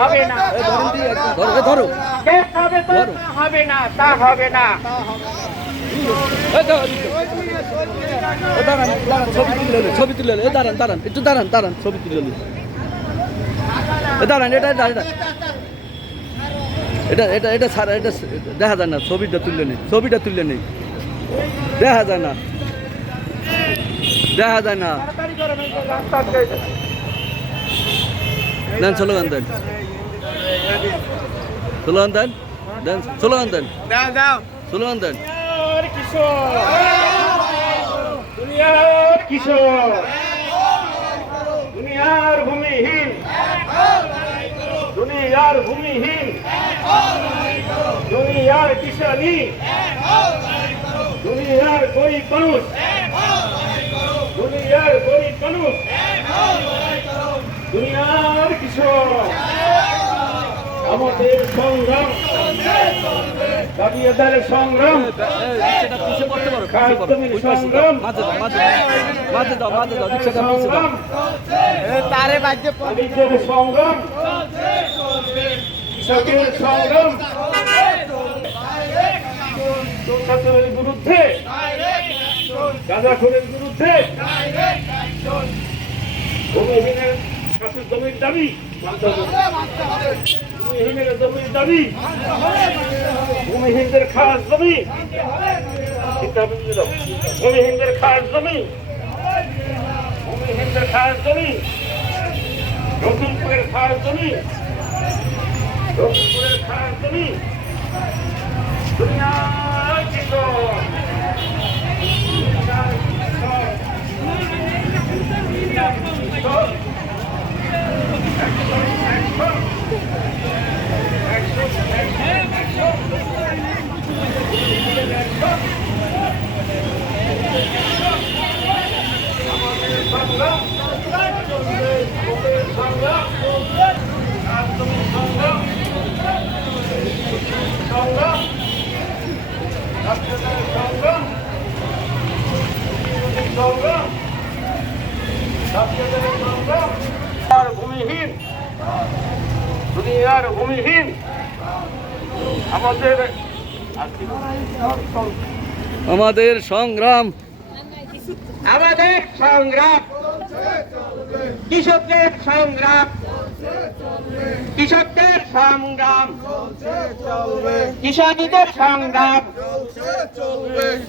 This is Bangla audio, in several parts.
হবে না। ধরো। হবে তা? হবে দাঁড়ান দাঁড়ান। ছবি তুলে ছবি তুলে দাঁড়ান দাঁড়ান একটু দাঁড়ান দাঁড়ান ছবি তুলে দাঁড়ান এটা এটা এটা। এটা এটা এটা ছাড়া এটা দেখা যায় না ছবিটা তুলে নেই ছবিটা তুলে নেই দেখা যায় না। দেখা যায় না। স্লোগান দেন দেন স্লোগান দেন দাও দাও স্লোগান দেন দুনিয়ার কিশোর দুনিয়ার ভূমিহীন দুনিয়ার ভূমিহীন দুনিয়ার কিষানি দুনিয়ার গরিব মানুষ দুনিয়ার গরিব মানুষ দুনিয়ার আমাদের সংগ্রাম দাবি আদায়ের সংগ্রাম সংগ্রাম তারে বাজে নিজের সংগ্রাম কৃষকের সংগ্রাম চোরসাচরের বিরুদ্ধে গাঁজাখোরের বিরুদ্ধে ভূমিহীনের কাছে জমির দাবি। ভূমিহীনের জমির দাবি, ভূমিহীনদের খাস জমি। ভূমিহীনদের খাস জমি, ভূমিহীনদের খাস জমি রসুলপুরের খাস জমি রসুলপুরের খাস জমি দুনিয়ার কিশোর দুনিয়ার কিশোর দুনিয়ার কিশোর একশো একশো একশো একশো ভূমিহীন দুনিয়ার ভূমিহীন। আমাদের আমাদের সংগ্রাম। আমাদের সংগ্রাম। কৃষকের সংগ্রাম। কৃষকদের সংগ্রাম। কিষানীদের সংগ্রাম।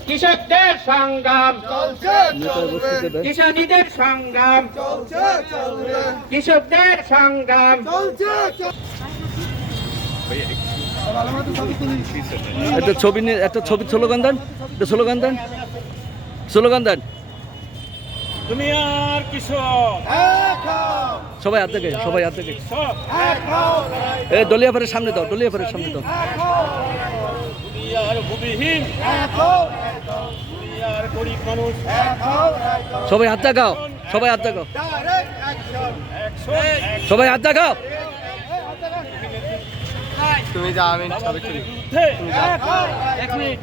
কৃষকদের সংগ্রাম। কিষানীদের সংগ্রাম। কৃষকদের সংগ্রাম। একটা ছবি নিয়ে একটা ছবি স্লোগান দেন। একটা স্লোগান দেন। স্লোগান দেন। দুনিয়ার কিশোর সবাই হাত থেকে সবাই হাত থেকে। এ সামনে দাও দলিয়াপাড়ের সামনে দাও। ভূমিহীন দুনিয়ার গরিব মানুষ সবাই হাত দেখাও সবাই হাত দেখাও সবাই হাত দেখাও তুমি যা আমি এক মিনিট।